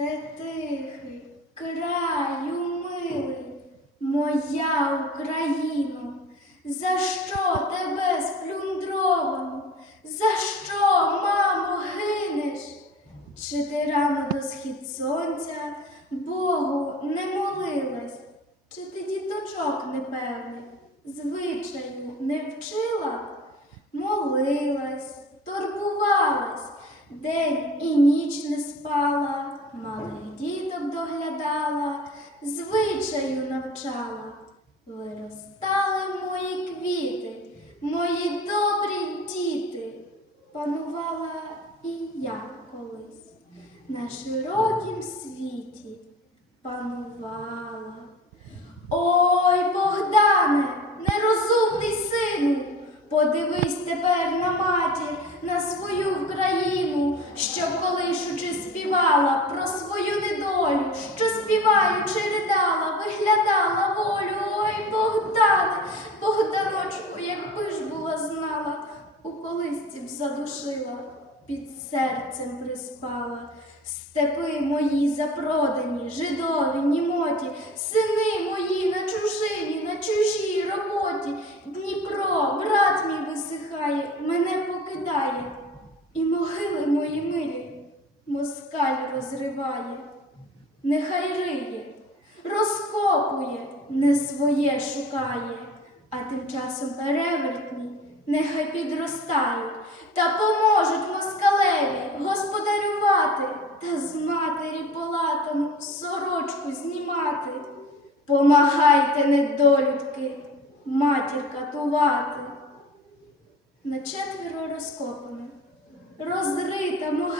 Де тихий, краю милий, моя Україно, за що тебе сплюндровано? За що, мамо, гинеш? Чи ти рано до схід сонця Богу не молилась? Чи ти діточок непевних, звичаю не вчила? Молилась, турбувалась, день і ніч не спала, звичаю навчала. Виростали мої квіти, мої добрі діти. Панувала і я колись на широкім світі панувала. Ой, Богдане, нерозумний сину, подивись тепер на матір, на свою Україну, що колишучи співала про свою недолю, що співаючи виглядала волю. Ой, Богдане, Богданочку, якби ж була знала, у колисці б задушила, під серцем приспала. Степи мої запродані, жидові, німоті, сини мої на чужині, на чужій роботі. Дніпро, брат мій висихає, мене покидає, і могили мої милі москаль розриває. Нехай риє, розкопує, не своє шукає, а тим часом перевертні нехай підростають та поможуть москалеві господарювати та з матері полатану сорочку знімати. Помагайте, недолюдки, матір катувати. На четверо розкопано, розрита могила.